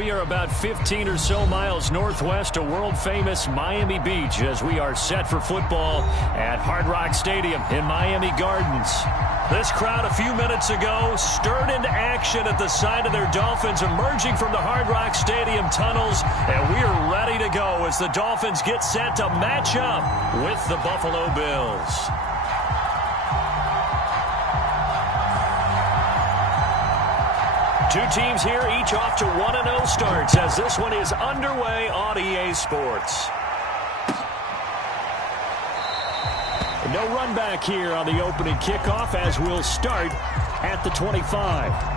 we are about 15 or so miles northwest of world-famous Miami Beach as we are set for football at Hard Rock Stadium in Miami Gardens. This crowd a few minutes ago stirred into action at the side of their Dolphins emerging from the Hard Rock Stadium tunnels, and we are ready to go as the Dolphins get set to match up with the Buffalo Bills. Two teams here, each off to 1-0 starts as this one is underway on EA Sports. No run back here on the opening kickoff as we'll start at the 25.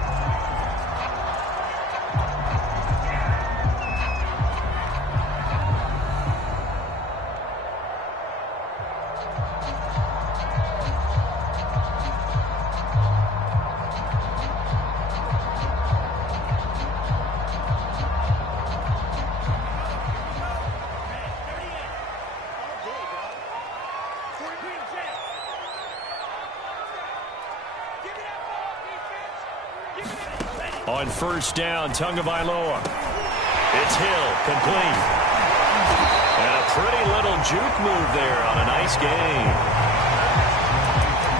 On first down, Tagovailoa. It's Hill, complete. And a pretty little juke move there on a nice game.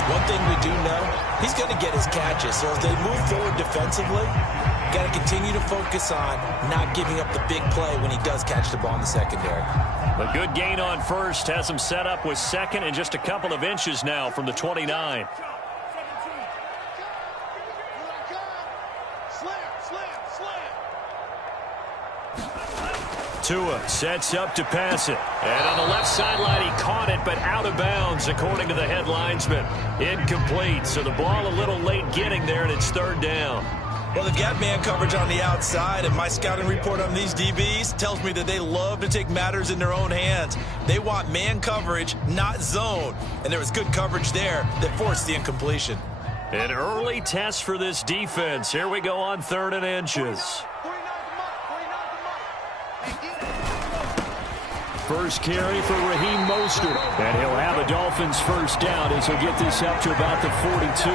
One thing we do know, he's going to get his catches. So as they move forward defensively, got to continue to focus on not giving up the big play when he does catch the ball in the secondary. A good gain on first has him set up with second and just a couple of inches now from the 29. Tua sets up to pass it. And on the left sideline, he caught it, but out of bounds, according to the head linesman. Incomplete, so the ball a little late getting there, and it's third down. Well, they've got man coverage on the outside, and my scouting report on these DBs tells me that they love to take matters in their own hands. They want man coverage, not zone. And there was good coverage there that forced the incompletion. An early test for this defense. Here we go on 3rd and inches. First carry for Raheem Mostert. And he'll have a Dolphins first down as he'll get this up to about the 42.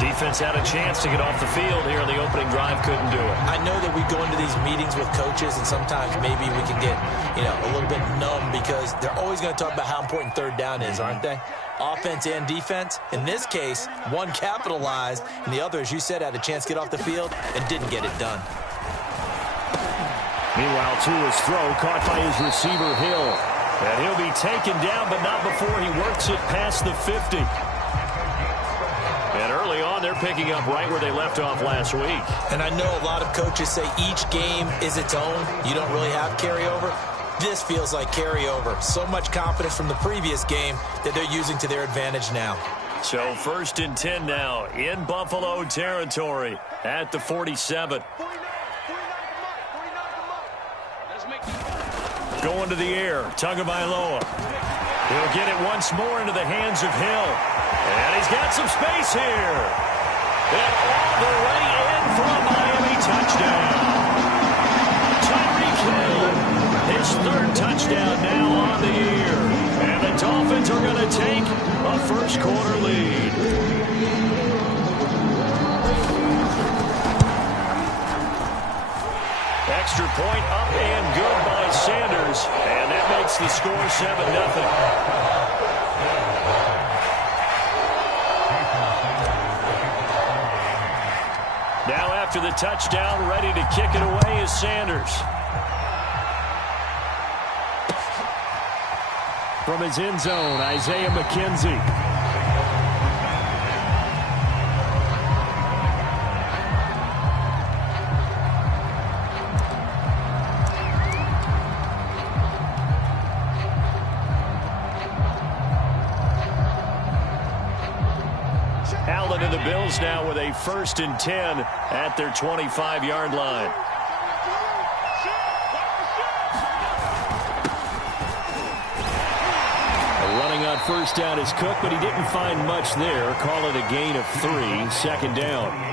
Defense had a chance to get off the field here on the opening drive, couldn't do it. I know that we go into these meetings with coaches, and sometimes maybe we can get, a little bit numb because they're always going to talk about how important third down is, aren't they? Offense and defense. In this case, one capitalized, and the other, as you said, had a chance to get off the field and didn't get it done. Meanwhile, Tua's throw caught by his receiver, Hill. And he'll be taken down, but not before he works it past the 50. And early on, they're picking up right where they left off last week. And I know a lot of coaches say each game is its own. You don't really have carryover. This feels like carryover. So much confidence from the previous game that they're using to their advantage now. So 1st and 10 now in Buffalo territory at the 47. Going to the air, Tagovailoa. He'll get it once more into the hands of Hill. And he's got some space here. And all the way in for a Miami touchdown. Tyreek Hill, his 3rd touchdown now on the year. And the Dolphins are going to take a first-quarter lead. Extra point up and good by Sanders. And that makes the score 7-0. Now after the touchdown, ready to kick it away is Sanders. From his end zone, Isaiah McKenzie. Allen and the Bills now with a 1st and 10 at their 25-yard line. Running on first down is Cook, but he didn't find much there. Call it a gain of 3, 2nd down.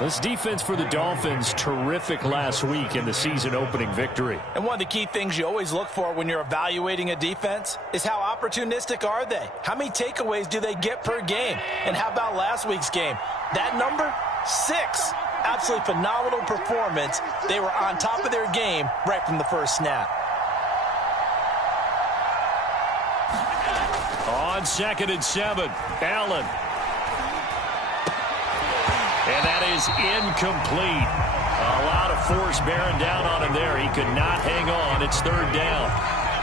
This defense for the Dolphins, terrific last week in the season-opening victory. And one of the key things you always look for when you're evaluating a defense is how opportunistic are they? How many takeaways do they get per game? And how about last week's game? That number, 6. Absolutely phenomenal performance. They were on top of their game right from the first snap. On 2nd and 7, Allen. And that is incomplete. A lot of force bearing down on him there. He could not hang on. It's 3rd down.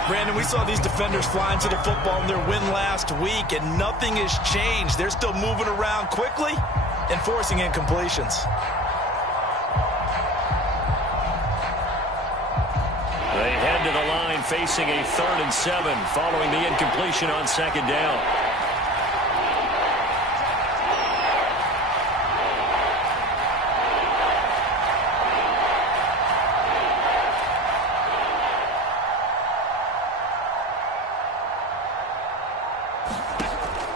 Brandon, we saw these defenders flying to the football in their win last week, and nothing has changed. They're still moving around quickly and forcing incompletions. They head to the line facing a 3rd and 7 following the incompletion on 2nd down.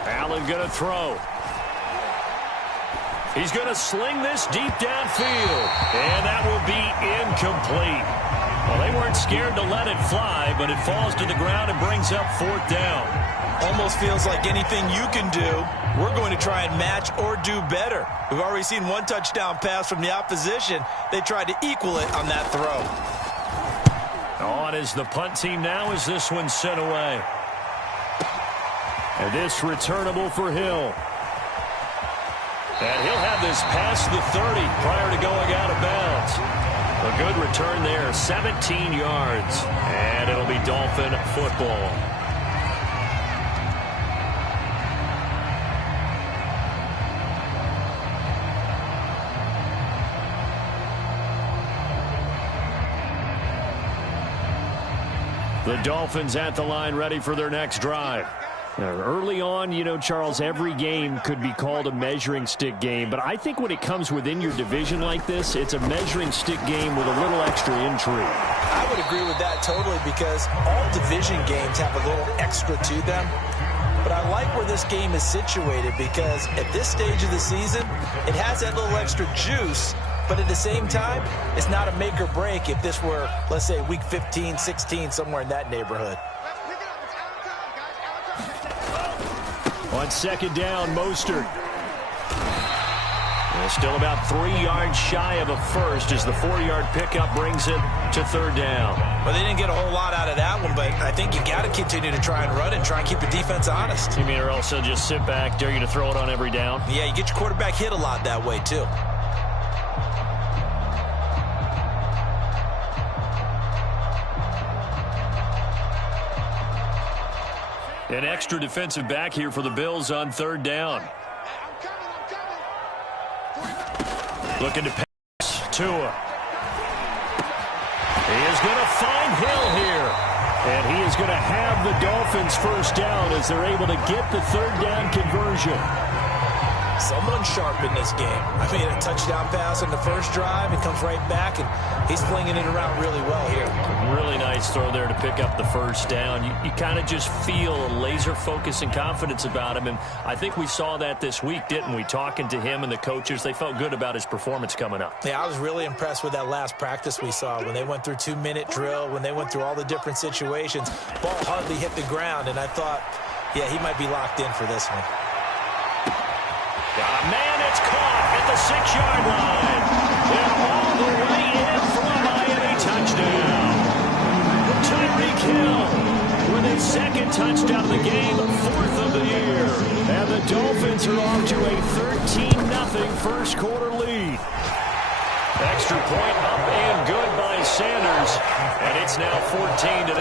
Allen going to throw. He's going to sling this deep downfield, and that will be incomplete. Well, they weren't scared to let it fly, but it falls to the ground and brings up 4th down. Almost feels like anything you can do, we're going to try and match or do better. We've already seen one touchdown pass from the opposition. They tried to equal it on that throw. On is the punt team now as this one's sent away. And this returnable for Hill. And he'll have this past the 30 prior to going out of bounds. A good return there, 17 yards. And it'll be Dolphin football. The Dolphins at the line ready for their next drive. Now, early on, you know, Charles, every game could be called a measuring stick game. But I think when it comes within your division like this, it's a measuring stick game with a little extra intrigue. I would agree with that totally because all division games have a little extra to them. But I like where this game is situated because at this stage of the season, it has that little extra juice. But at the same time, it's not a make or break if this were, let's say, week 15, 16, somewhere in that neighborhood. On 2nd down, Mostert. And still about 3 yards shy of a first as the 4-yard pickup brings it to 3rd down. Well, they didn't get a whole lot out of that one, but I think you got to continue to try and run and try and keep the defense honest. You mean or else they'll just sit back, dare you to throw it on every down? Yeah, you get your quarterback hit a lot that way, too. An extra defensive back here for the Bills on 3rd down. Looking to pass. Tua. He is going to find Hill here. And he is going to have the Dolphins first down as they're able to get the 3rd down conversion. Someone sharp in this game. I mean, a touchdown pass on the first drive. It comes right back, and he's flinging it around really well here. Really nice throw there to pick up the first down. You kind of just feel a laser focus and confidence about him, and I think we saw that this week, didn't we? Talking to him and the coaches, they felt good about his performance coming up. Yeah, I was really impressed with that last practice we saw when they went through 2-minute drill, when they went through all the different situations. Ball hardly hit the ground, and I thought, yeah, he might be locked in for this one. Man, it's caught at the 6-yard line. And all the way in for a Miami touchdown. Tyreek Hill with his 2nd touchdown of the game, 4th of the year. And the Dolphins are off to a 13-0 first quarter lead. Extra point up and good by Sanders. And it's now 14-0.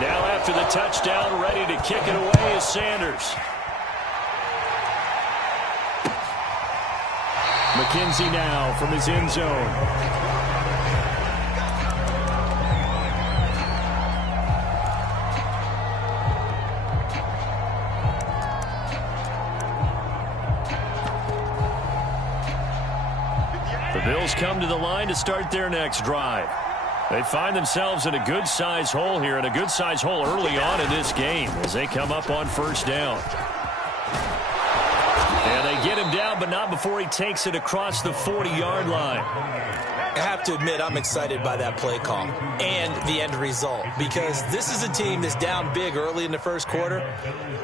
Now after the touchdown, ready to kick it away is Sanders. McKenzie now from his end zone. The Bills come to the line to start their next drive. They find themselves in a good-sized hole here, and a good-sized hole early on in this game as they come up on 1st down. And they get him down, but not before he takes it across the 40-yard line. I have to admit, I'm excited by that play call and the end result, because this is a team that's down big early in the first quarter,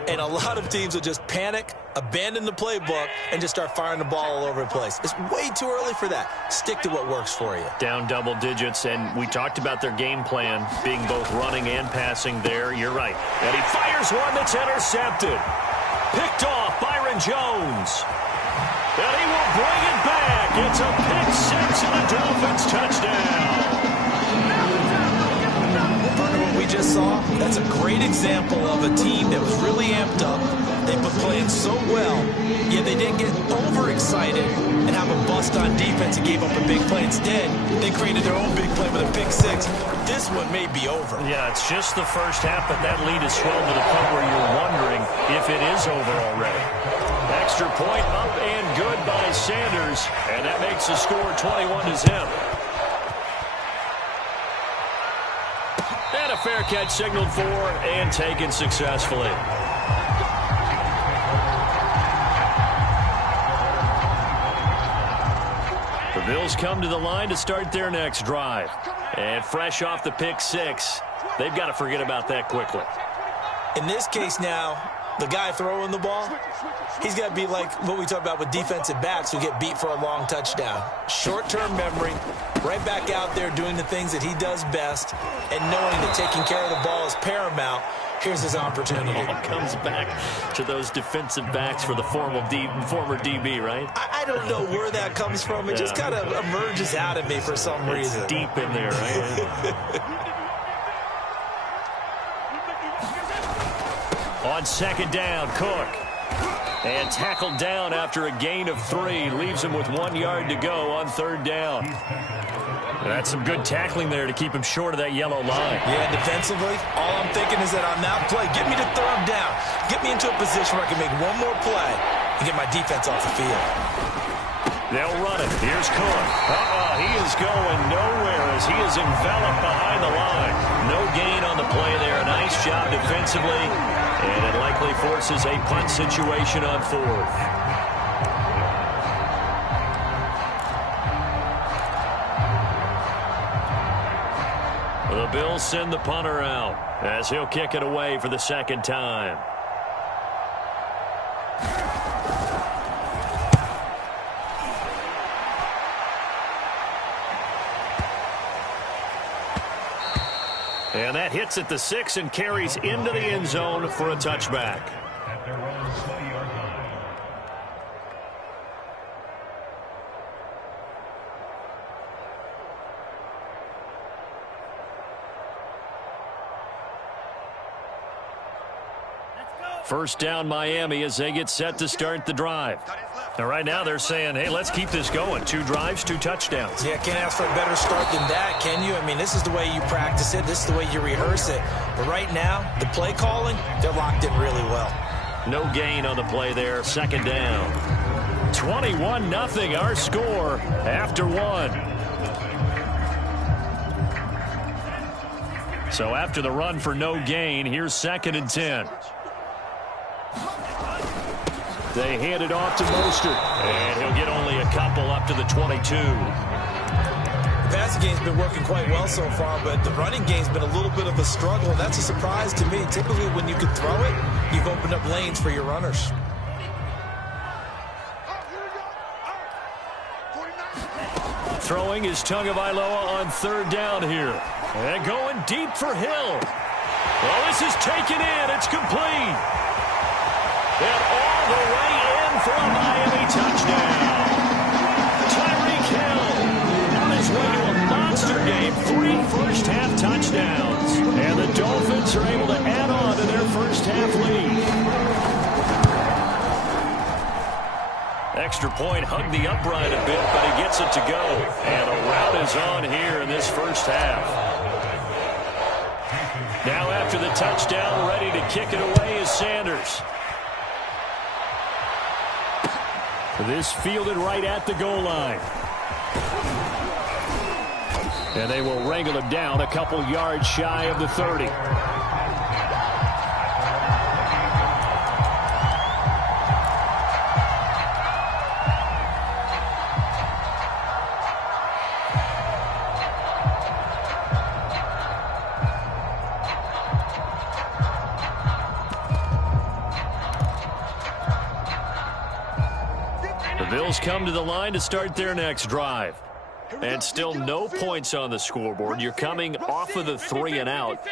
and a lot of teams will just panic, abandon the playbook, and just start firing the ball all over the place. It's way too early for that. Stick to what works for you. Down double digits, and we talked about their game plan being both running and passing there. You're right. And he fires one that's intercepted. Picked off Byron Jones. And he will bring it back. It's a pick six and a Dolphins touchdown. What we just saw, that's a great example of a team that was really amped up. They've been playing so well, yet they didn't get overexcited and have a bust on defense and gave up a big play. Instead, they created their own big play with a pick six. This one may be over. Yeah, it's just the first half, but that lead has swelled to the point where you're wondering if it is over already. Extra point up and good by Sanders, and that makes the score 21-0. And a fair catch signaled for and taken successfully. The Bills come to the line to start their next drive. And fresh off the pick six, they've got to forget about that quickly. In this case now, the guy throwing the ball, he's got to be like what we talk about with defensive backs who get beat for a long touchdown. Short-term memory, right back out there doing the things that he does best, and knowing that taking care of the ball is paramount. Here's his opportunity. It comes back to those defensive backs for the former DB, right? I don't know where that comes from. It just kind of emerges out of me for some reason. It's deep in there, right? On second down, Cook. And tackled down after a gain of 3. Leaves him with 1 yard to go on third down. That's some good tackling there to keep him short of that yellow line. Yeah, defensively, all I'm thinking is that on that play, get me to third down. Get me into a position where I can make one more play and get my defense off the field. They'll run it. Here's Cook. He is going nowhere as he is enveloped behind the line. No gain on the play there. Nice job defensively. And it likely forces a punt situation on fourth. The Bills send the punter out as he'll kick it away for the second time. And that hits at the 6 and carries into the end zone for a touchback. First down Miami as they get set to start the drive. Now right now they're saying, hey, let's keep this going. 2 drives, 2 touchdowns. Yeah, can't ask for a better start than that, can you? I mean, this is the way you practice it. This is the way you rehearse it. But right now, the play calling, they're locked in really well. No gain on the play there. Second down. 21-0 our score after 1. So after the run for no gain, here's 2nd and 10. They hand it off to Mostert, and he'll get only a couple up to the 22. The passing game's been working quite well so far, but the running game's been a little bit of a struggle, and that's a surprise to me. Typically, when you can throw it, you've opened up lanes for your runners. Throwing is Tagovailoa on third down here. And going deep for Hill. Well, this is taken in. It's complete. And all the way in for a Miami touchdown. Tyreek Hill on his way to a monster game. 3 first-half touchdowns. And the Dolphins are able to add on to their first-half lead. Extra point hugged the upright a bit, but he gets it to go. And a rout is on here in this first half. Now after the touchdown, ready to kick it away is Sanders. This fielded right at the goal line. And they will wrangle him down a couple yards shy of the 30. Bills come to the line to start their next drive. And still no points on the scoreboard. You're coming off of the 3 and out.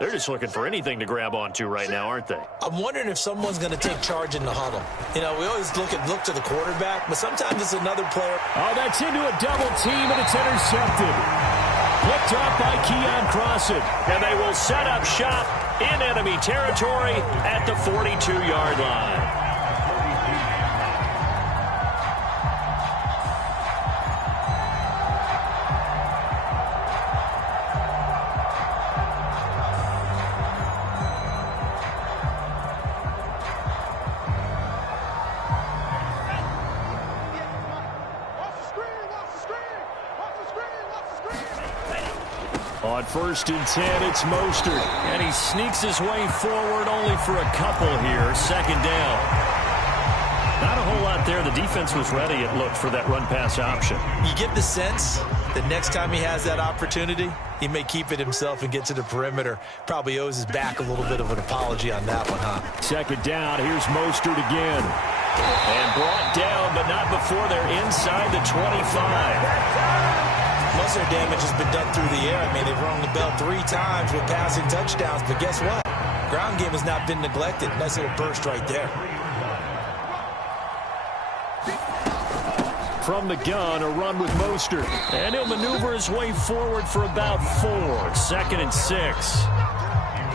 They're just looking for anything to grab onto right now, aren't they? I'm wondering if someone's going to take charge in the huddle. You know, we always look to the quarterback, but sometimes it's another player. Oh, that's into a double team, and it's intercepted. Picked up by Keon Crossan. And they will set up shop in enemy territory at the 42-yard line. On 1st and 10, it's Mostert. And he sneaks his way forward only for a couple here. 2nd down. Not a whole lot there. The defense was ready, it looked, for that run-pass option. You get the sense that next time he has that opportunity, he may keep it himself and get to the perimeter. Probably owes his back a little bit of an apology on that one, huh? 2nd down. Here's Mostert again. And brought down, but not before they're inside the 25. Most of their damage has been done through the air. I mean, they've rung the bell 3 times with passing touchdowns, but guess what? Ground game has not been neglected. Nice little burst right there. From the gun, a run with Mostert. And he'll maneuver his way forward for about 4. 2nd and 6.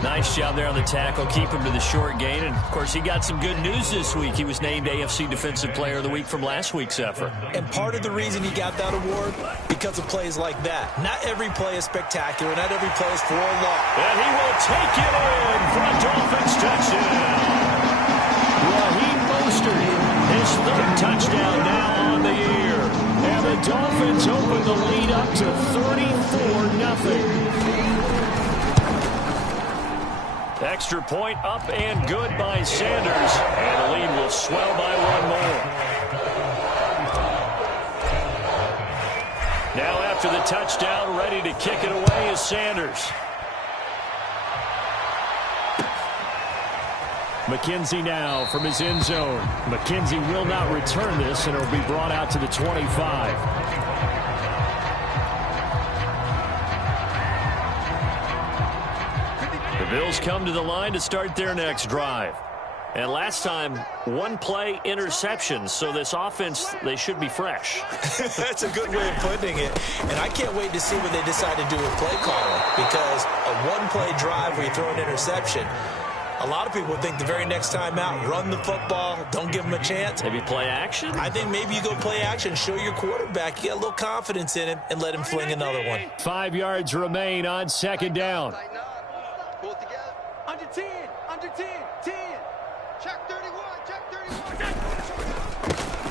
Nice job there on the tackle. Keep him to the short gain. And, of course, he got some good news this week. He was named AFC Defensive Player of the Week from last week's effort. And part of the reason he got that award, because of plays like that. Not every play is spectacular. Not every play is for a loss. And he will take it in for a Dolphins touchdown. Raheem Mostert, his 3rd touchdown now on the year. And the Dolphins open the lead up to 34-0. Extra point up and good by Sanders. And the lead will swell by 1 more. Now after the touchdown, ready to kick it away is Sanders. McKenzie now from his end zone. McKenzie will not return this, and it will be brought out to the 25. The Bills come to the line to start their next drive. And last time, 1-play interceptions, so this offense, they should be fresh. That's a good way of putting it. And I can't wait to see what they decide to do with play calling, because a 1-play drive where you throw an interception, a lot of people think the very next time out, run the football, don't give them a chance. Maybe play action? I think maybe you go play action, show your quarterback, you get a little confidence in him, and let him fling another one. 5 yards remain on 2nd down. Pull it together. Under 10. Under 10. 10. Check 31. Check 31.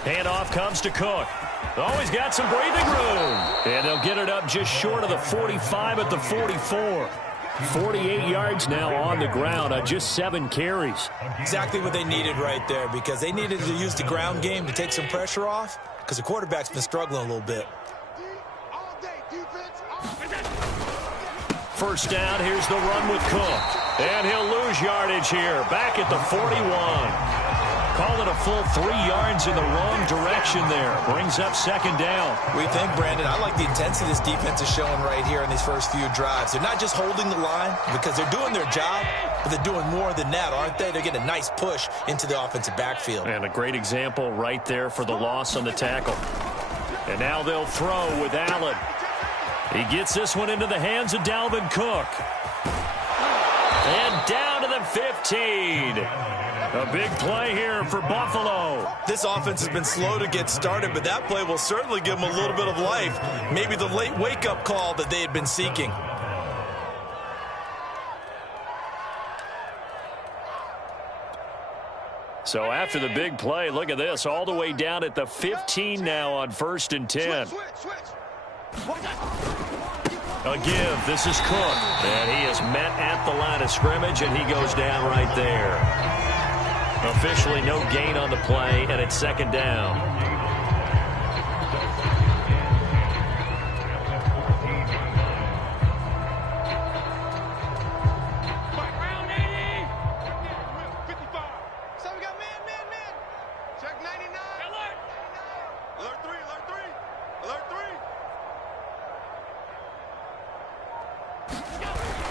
Handoff comes to Cook. Oh, he's got some breathing room. And they'll get it up just short of the 45 at the 44. 48 yards now on the ground on just 7 carries. Exactly what they needed right there, because they needed to use the ground game to take some pressure off, because the quarterback's been struggling a little bit. First down, here's the run with Cook. And he'll lose yardage here, back at the 41. Call it a full 3 yards in the wrong direction there. Brings up 2nd down. We think, Brandon, I like the intensity this defense is showing right here in these first few drives. They're not just holding the line because they're doing their job, but they're doing more than that, aren't they? They're getting a nice push into the offensive backfield. And a great example right there for the loss on the tackle. And now they'll throw with Allen. He gets this one into the hands of Dalvin Cook. And down to the 15. A big play here for Buffalo. This offense has been slow to get started, but that play will certainly give them a little bit of life. Maybe the late wake-up call that they had been seeking. So after the big play, look at this, all the way down at the 15 now on 1st and 10. A give. This is Cook. And he is met at the line of scrimmage, and he goes down right there. Officially no gain on the play, and it's 2nd down.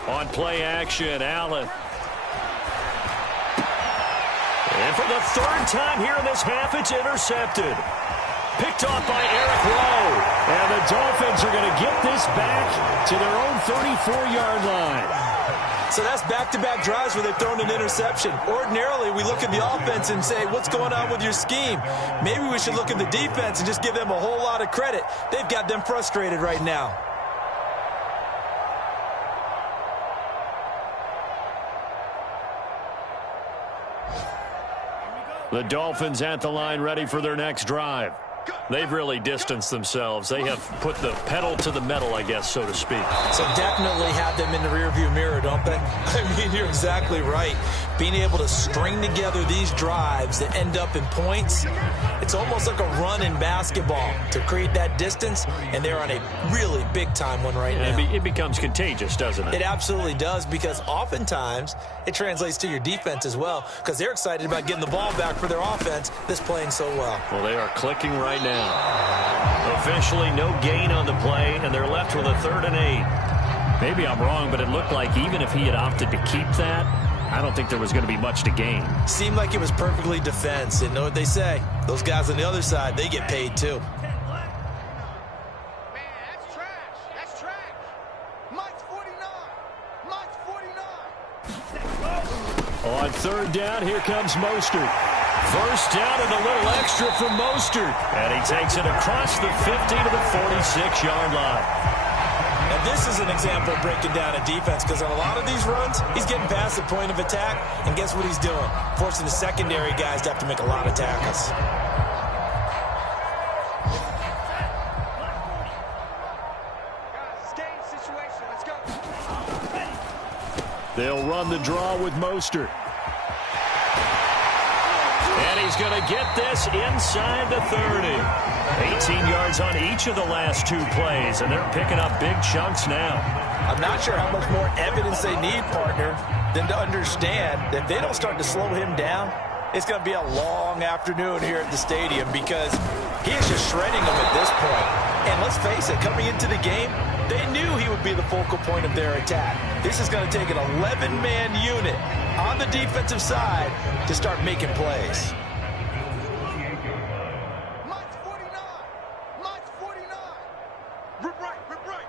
On play action, Allen. And for the third time here in this half, it's intercepted. Picked off by Eric Rowe. And the Dolphins are going to get this back to their own 34-yard line. So that's back-to-back drives where they've thrown an interception. Ordinarily, we look at the offense and say, what's going on with your scheme? Maybe we should look at the defense and just give them a whole lot of credit. They've got them frustrated right now. The Dolphins at the line ready for their next drive. They've really distanced themselves. They have put the pedal to the metal, I guess, so to speak. So definitely have them in the rearview mirror, don't they? I mean, you're exactly right. Being able to string together these drives that end up in points, it's almost like a run in basketball to create that distance, and they're on a really big-time one right now. It becomes contagious, doesn't it? It absolutely does, because oftentimes it translates to your defense as well, because they're excited about getting the ball back for their offense that's playing so well. Well, they are clicking right now. Officially no gain on the play, and they're left with a 3rd and 8. Maybe I'm wrong, but it looked like even if he had opted to keep that, I don't think there was going to be much to gain. Seemed like it was perfectly defense. And know what they say? Those guys on the other side, they get paid too. Man, that's trash. That's trash. Mike's 49. Mike's 49. On 3rd down, here comes Mostert. First down and a little extra from Mostert. And he takes it across the 50 to the 46-yard line. And this is an example of breaking down a defense, because on a lot of these runs, he's getting past the point of attack, and guess what he's doing? Forcing the secondary guys to have to make a lot of tackles. Guys, game situation. Let's go. They'll run the draw with Mostert. And he's going to get this inside the 30. 18 yards on each of the last 2 plays, and they're picking up big chunks now. I'm not sure how much more evidence they need, partner, than to understand that if they don't start to slow him down, it's going to be a long afternoon here at the stadium, because he is just shredding them at this point. And let's face it, coming into the game, they knew he would be the focal point of their attack. This is going to take an 11-man unit on the defensive side to start making plays. Mike's 49. Mike's 49. Rip right, rip right.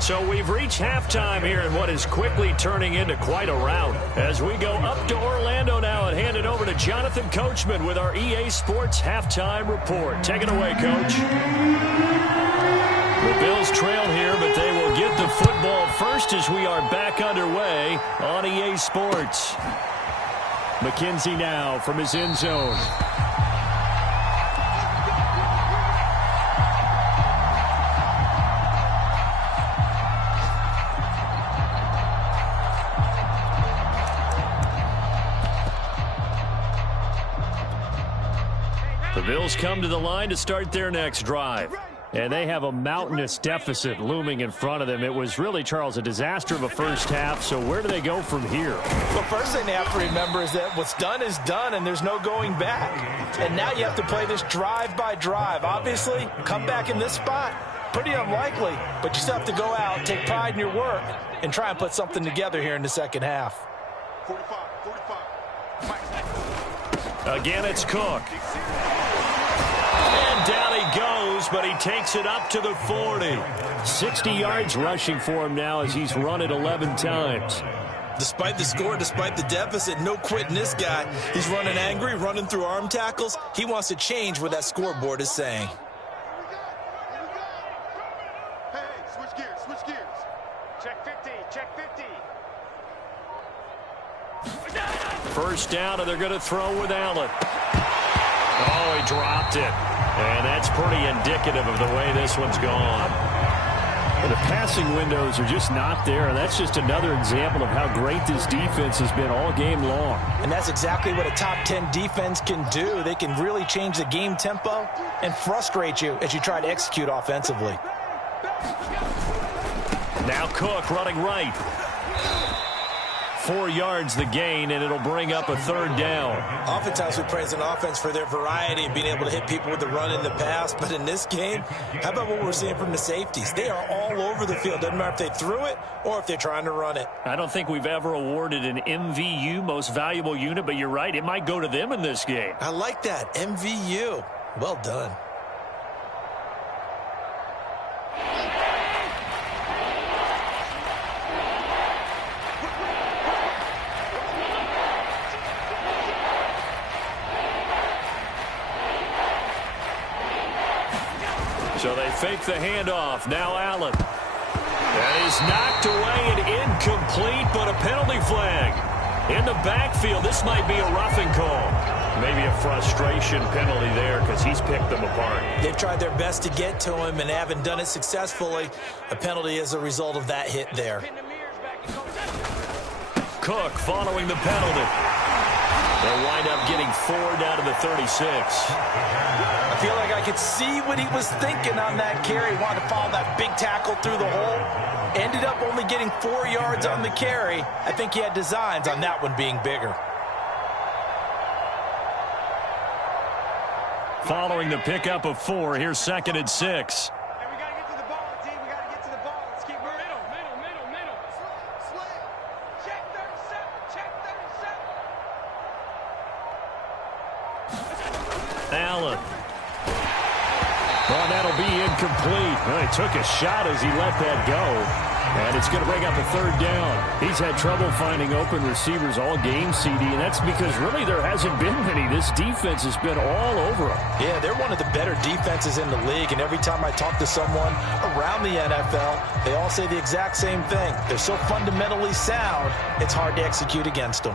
So we've reached halftime here in what is quickly turning into quite a rout. As we go up to Orlando now and hand it over to Jonathan Coachman with our EA Sports Halftime Report. Take it away, Coach. The Bills trail here, but they will get the football first as we are back underway on EA Sports. McKenzie now from his end zone. The Bills come to the line to start their next drive. And they have a mountainous deficit looming in front of them. It was really, Charles, a disaster of a first half. So where do they go from here? Well, first thing they have to remember is that what's done is done, and there's no going back. And now you have to play this drive by drive. Obviously, come back in this spot, pretty unlikely, but you still have to go out, take pride in your work, and try and put something together here in the second half. 45. Again, it's Cook. And down he goes, but he takes it up to the 40. 60 yards rushing for him now as he's run it 11 times. Despite the score, despite the deficit, no quitting this guy. He's running angry, running through arm tackles. He wants to change what that scoreboard is saying. Hey, switch gears. Check 50, check 50. First down, and they're going to throw with Allen. Oh, he dropped it. And that's pretty indicative of the way this one's gone. Well, the passing windows are just not there, and that's just another example of how great this defense has been all game long. And that's exactly what a top 10 defense can do. They can really change the game tempo and frustrate you as you try to execute offensively. Now Cook running right. 4 yards the gain, and it'll bring up a 3rd down. Oftentimes we praise an offense for their variety and being able to hit people with the run in the pass, but in this game, how about what we're seeing from the safeties? They are all over the field. Doesn't matter if they threw it or if they're trying to run it. I don't think we've ever awarded an MVU, most valuable unit, but you're right, it might go to them in this game. I like that, MVU. Well done. So they fake the handoff. Now Allen. That is knocked away and incomplete, but a penalty flag. In the backfield, this might be a roughing call. Maybe a frustration penalty there because he's picked them apart. They've tried their best to get to him and haven't done it successfully. A penalty as a result of that hit there. Cook following the penalty. They'll wind up getting 4 down to the 36. I feel like I could see what he was thinking on that carry. He wanted to follow that big tackle through the hole. Ended up only getting 4 yards on the carry. I think he had designs on that one being bigger. Following the pickup of 4, here's 2nd and 6. Hey, we got to get to the ball, team. We got to get to the ball. Let's keep moving. Middle. Slam. Check 37. Check 37. Allen. Well, that'll be incomplete. Well, he took a shot as he let that go. And it's going to bring up a 3rd down. He's had trouble finding open receivers all game, CD, and that's because really there hasn't been many. This defense has been all over him. Yeah, they're one of the better defenses in the league, and every time I talk to someone around the NFL, they all say the exact same thing. They're so fundamentally sound, it's hard to execute against them.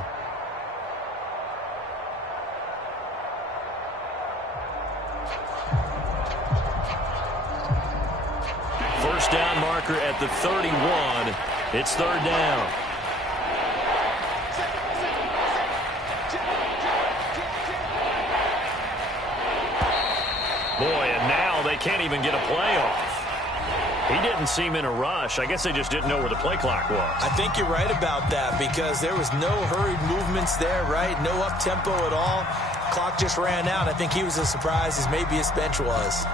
First down marker at the 31. It's 3rd down. Boy, and now they can't even get a play off. He didn't seem in a rush. I guess they just didn't know where the play clock was. I think you're right about that because there was no hurried movements there, right? No up-tempo at all. Clock just ran out. I think he was as surprised as maybe his bench was.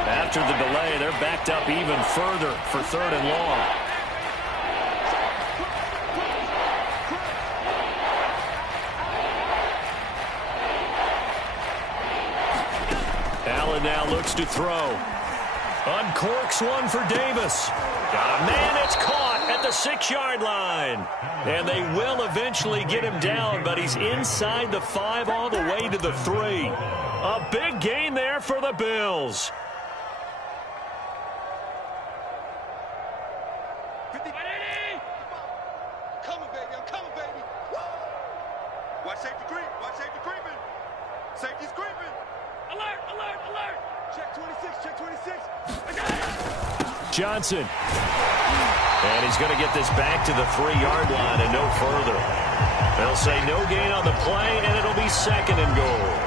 After the delay, they're backed up even further for 3rd and long. Allen now looks to throw. Uncorks one for Davis. Got a man, it's caught at the 6-yard line. And they will eventually get him down, but he's inside the 5 all the way to the 3. A big gain there for the Bills. Safety's creeping. Alert. Check 26. Johnson. And he's going to get this back to the 3-yard line and no further. They'll say no gain on the play, and it'll be 2nd and goal.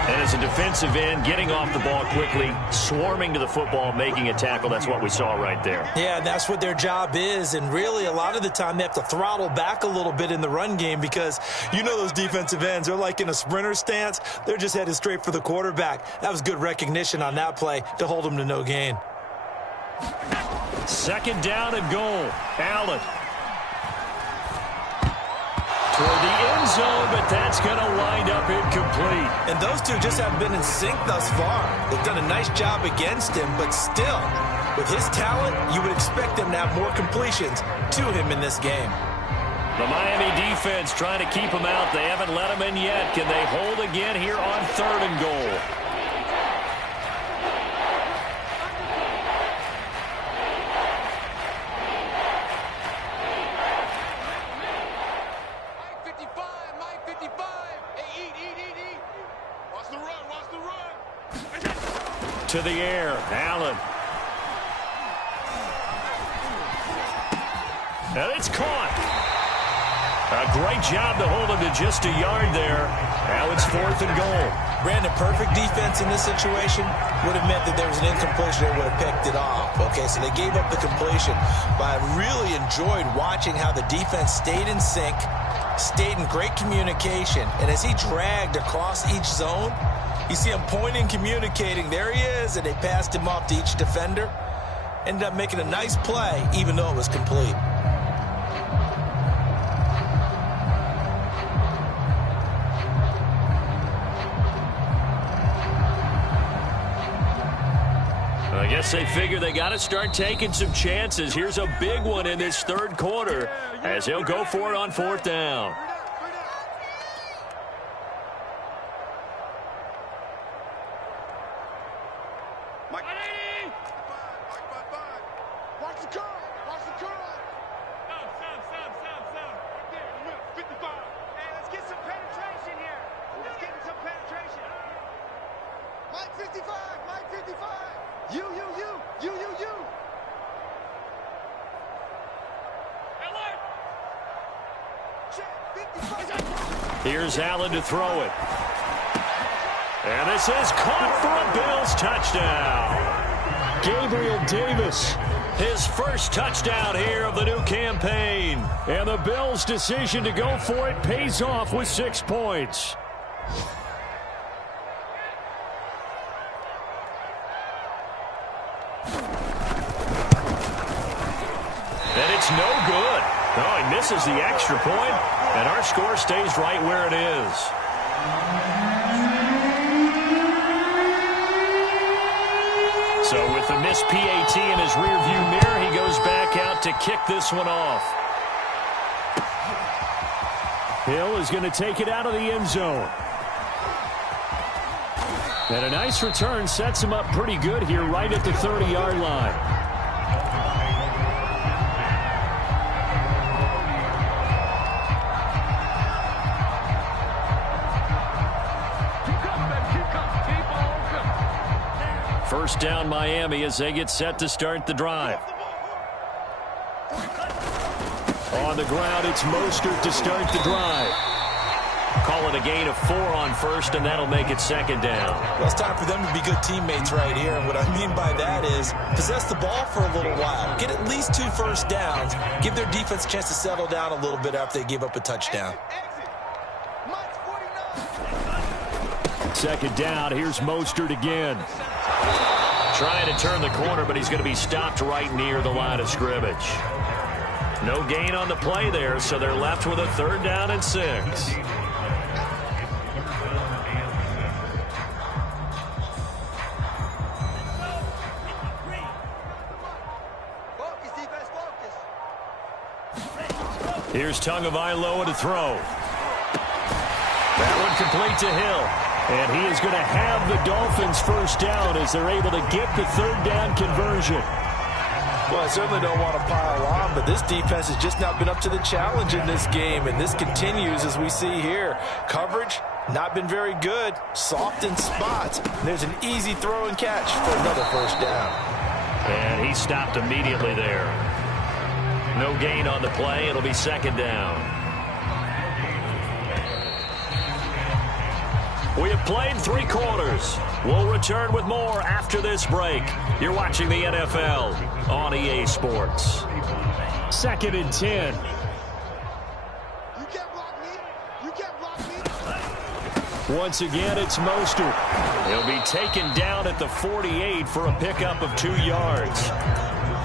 And as a defensive end, getting off the ball quickly, swarming to the football, making a tackle, that's what we saw right there. Yeah, that's what their job is, and really a lot of the time they have to throttle back a little bit in the run game because you know those defensive ends, they're like in a sprinter stance. They're just headed straight for the quarterback. That was good recognition on that play to hold them to no gain. 2nd down and goal. Allen. Toward the end zone, but that's going to wind up incomplete. And those two just haven't been in sync thus far. They've done a nice job against him, but still, with his talent, you would expect them to have more completions to him in this game. The Miami defense trying to keep him out. They haven't let him in yet. Can they hold again here on 3rd and goal? To the air, Allen. And it's caught. A great job to hold him to just a yard there. Now it's 4th and goal. Brandon, perfect defense in this situation would have meant that there was an incompletion. They would have picked it off. Okay, so they gave up the completion. But I really enjoyed watching how the defense stayed in sync, stayed in great communication. And as he dragged across each zone, you see him pointing, communicating. There he is, and they passed him off to each defender. Ended up making a nice play, even though it was complete. I guess they figure they got to start taking some chances. Here's a big one in this third quarter as he'll go for it on fourth down. Watch the curl. Watch the curl. Stop. 55. Hey, let's get some penetration here. Let's get some penetration. Mike 55. Mike 55. You. Here's Allen to throw it. And this is caught for a Bills touchdown. Gabriel Davis. His first touchdown here of the new campaign. And the Bills' decision to go for it pays off with 6 points. And it's no good. Oh, he misses the extra point, and our score stays right where it is. So with the missed PAT in his rearview mirror, he goes back out to kick this one off. Hill is going to take it out of the end zone. And a nice return sets him up pretty good here right at the 30-yard line. First down Miami as they get set to start the drive. On the ground, it's Mostert to start the drive. Call it a gain of 4 on first, and that'll make it second down. Well, it's time for them to be good teammates right here. And what I mean by that is possess the ball for a little while. Get at least 2 first downs. Give their defense a chance to settle down a little bit after they give up a touchdown. Second down, here's Mostert again. Trying to turn the corner, but he's going to be stopped right near the line of scrimmage. No gain on the play there, so they're left with a third down and 6. Here's Tagovailoa to throw. That one complete to Hill. And he is going to have the Dolphins first down as they're able to get the third down conversion. Well, I certainly don't want to pile on, but this defense has just not been up to the challenge in this game, and this continues as we see here. Coverage, not been very good. Soft in spots. There's an easy throw and catch for another first down. And he stopped immediately there. No gain on the play. It'll be second down. We have played 3 quarters. We'll return with more after this break. You're watching the NFL on EA Sports. Second and 10. You can't block me. You can't block me. Once again, it's Mostert. He'll be taken down at the 48 for a pickup of 2 yards.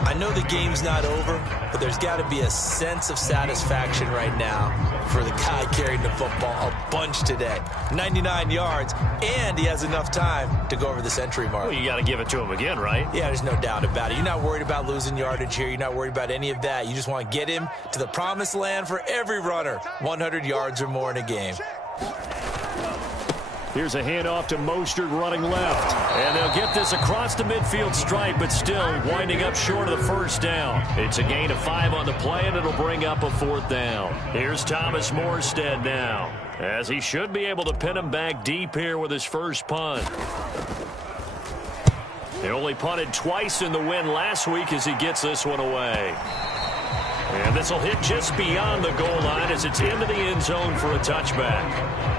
I know the game's not over, but there's got to be a sense of satisfaction right now for the guy carrying the football a bunch today. 99 yards, and he has enough time to go over the century mark. Well, you got to give it to him again, right? Yeah, there's no doubt about it. You're not worried about losing yardage here. You're not worried about any of that. You just want to get him to the promised land for every runner. 100 yards or more in a game. Here's a handoff to Mostert running left. And they'll get this across the midfield stripe, but still winding up short of the first down. It's a gain of 5 on the play, and it'll bring up a 4th down. Here's Thomas Morstead now, as he should be able to pin him back deep here with his first punt. He only punted twice in the win last week as he gets this one away. And this will hit just beyond the goal line as it's into the end zone for a touchback.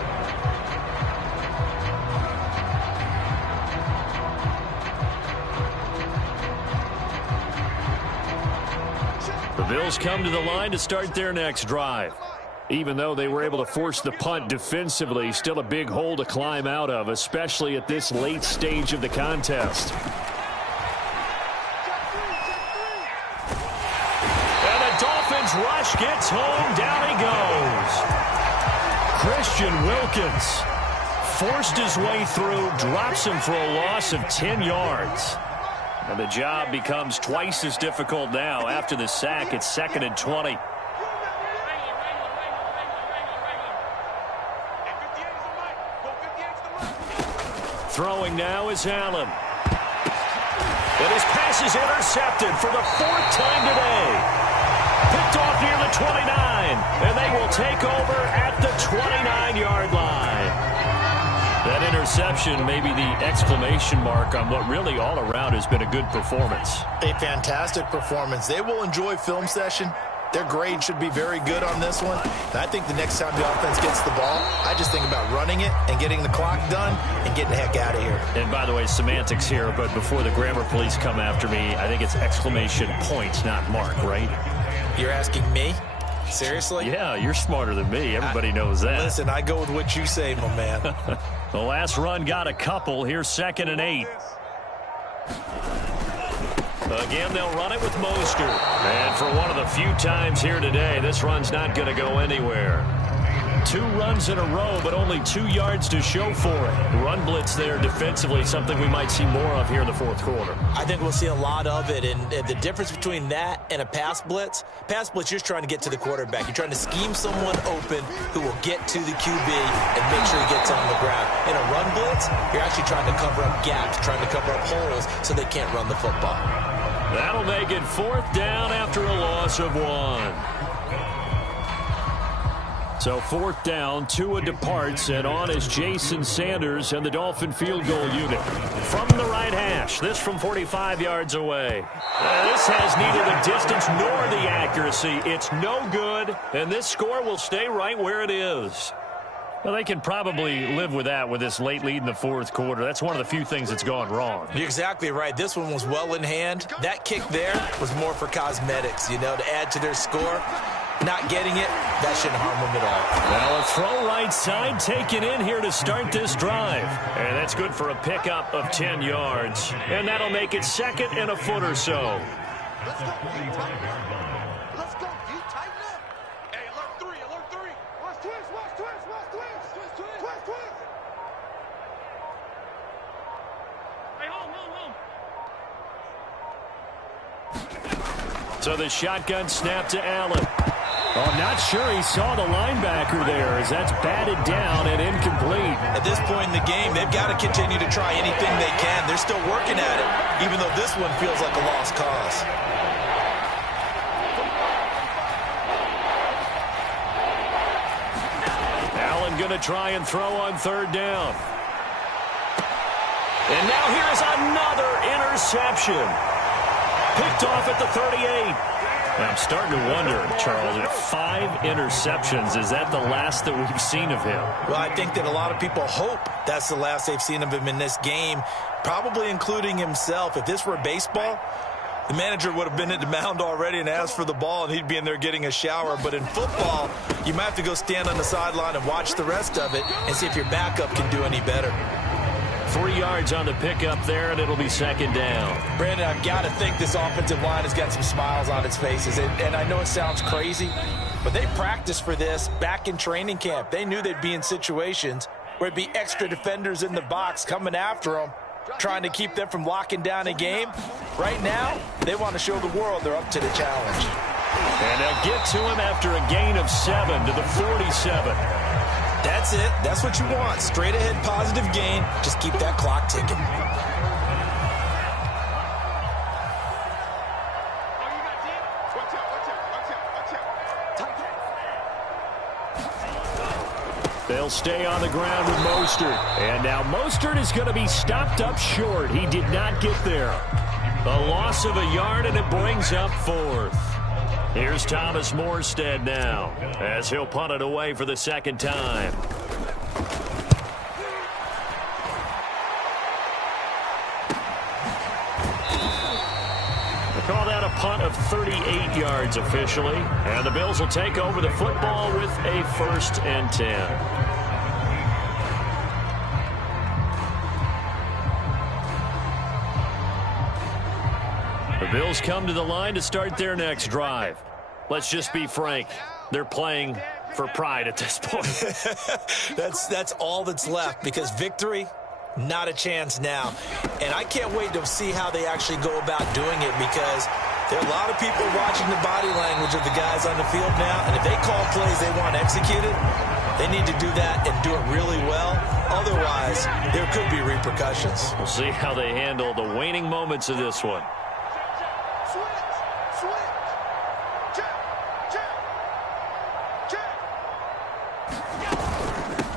Bills come to the line to start their next drive. Even though they were able to force the punt defensively, still a big hole to climb out of, especially at this late stage of the contest. And the Dolphins rush gets home. Down he goes. Christian Wilkins forced his way through, drops him for a loss of 10 yards. And the job becomes twice as difficult now. After the sack, it's 2nd and 20. Throwing now is Allen. And his pass is intercepted for the 4th time today. Picked off near the 29. And they will take over at the 29-yard line. That interception may be the exclamation mark on what really all around has been a good performance. A fantastic performance. They will enjoy film session. Their grade should be very good on this one. And I think the next time the offense gets the ball, I just think about running it and getting the clock done and getting the heck out of here. And by the way, semantics here, but before the grammar police come after me, I think it's exclamation points, not mark, right? You're asking me? Seriously? Yeah, you're smarter than me. Everybody knows that. Listen, I go with what you say, my man. The last run got a couple. Here's 2nd and 8. Again, they'll run it with Mostert. And for one of the few times here today, this run's not going to go anywhere. 2 runs in a row, but only 2 yards to show for it. Run blitz there defensively, something we might see more of here in the 4th quarter. I think we'll see a lot of it, and the difference between that and a pass blitz, you're just trying to get to the quarterback. You're trying to scheme someone open who will get to the QB and make sure he gets on the ground. In a run blitz, you're actually trying to cover up gaps, trying to cover up holes so they can't run the football. That'll make it 4th down after a loss of 1. So 4th down, Tua departs, and on is Jason Sanders and the Dolphin field goal unit. From the right hash, this from 45 yards away. This has neither the distance nor the accuracy. It's no good, and this score will stay right where it is. Well, they can probably live with that with this late lead in the 4th quarter. That's one of the few things that's gone wrong. You're exactly right. This one was well in hand. That kick there was more for cosmetics, to add to their score. Not getting it, that shouldn't harm them at all. Now a throw right side taken in here to start this drive. And that's good for a pickup of 10 yards. And that'll make it 2nd and a foot or so. Let's go. Let's go. You tighten up. Hey, alert 3. Watch twist. Hey, home. So the shotgun snap to Allen. Oh, I'm not sure he saw the linebacker there as that's batted down and incomplete. At this point in the game, they've got to continue to try anything they can. They're still working at it, even though this one feels like a lost cause. Allen going to try and throw on 3rd down. And now here's another interception. Picked off at the 38. I'm starting to wonder, Charles, if 5 interceptions, is that the last that we've seen of him? Well, I think that a lot of people hope that's the last they've seen of him in this game, probably including himself. If this were baseball, the manager would have been at the mound already and asked for the ball, and he'd be in there getting a shower. But in football, you might have to go stand on the sideline and watch the rest of it and see if your backup can do any better. 3 yards on the pickup there, and it'll be 2nd down. Brandon, I've got to think this offensive line has got some smiles on its faces. And I know it sounds crazy, but they practiced for this back in training camp. They knew they'd be in situations where it'd be extra defenders in the box coming after them, trying to keep them from locking down a game. Right now, they want to show the world they're up to the challenge. And they'll get to him after a gain of 7 to the 47. That's it. That's what you want. Straight ahead, positive gain. Just keep that clock ticking. Oh, you got deep. Watch out. They'll stay on the ground with Mostert. And now Mostert is going to be stopped up short. He did not get there. A loss of a yard, and it brings up 4th. Here's Thomas Morstead now, as he'll punt it away for the 2nd time. They call that a punt of 38 yards officially. And the Bills will take over the football with a 1st and 10. The Bills come to the line to start their next drive. Let's just be frank. They're playing for pride at this point. That's all that's left, because victory, not a chance now. And I can't wait to see how they actually go about doing it, because there are a lot of people watching the body language of the guys on the field now, and if they call plays they want executed, they need to do that and do it really well. Otherwise, there could be repercussions. We'll see how they handle the waning moments of this one.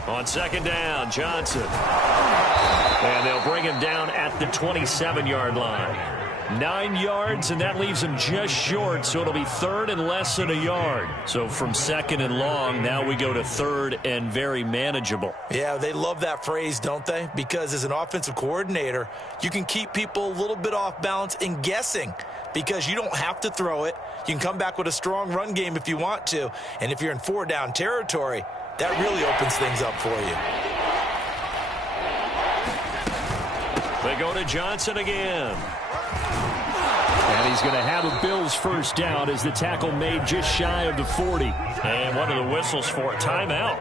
On 2nd down, Johnson. And they'll bring him down at the 27-yard line. 9 yards, and that leaves him just short, so it'll be 3rd and less than a yard. So from 2nd and long, now we go to 3rd and very manageable. Yeah, they love that phrase, don't they? Because as an offensive coordinator, you can keep people a little bit off balance and guessing, because you don't have to throw it. You can come back with a strong run game if you want to. And if you're in 4-down territory, that really opens things up for you. They go to Johnson again. And he's going to have a Bills 1st down as the tackle made just shy of the 40. And what are the whistles for? Timeout.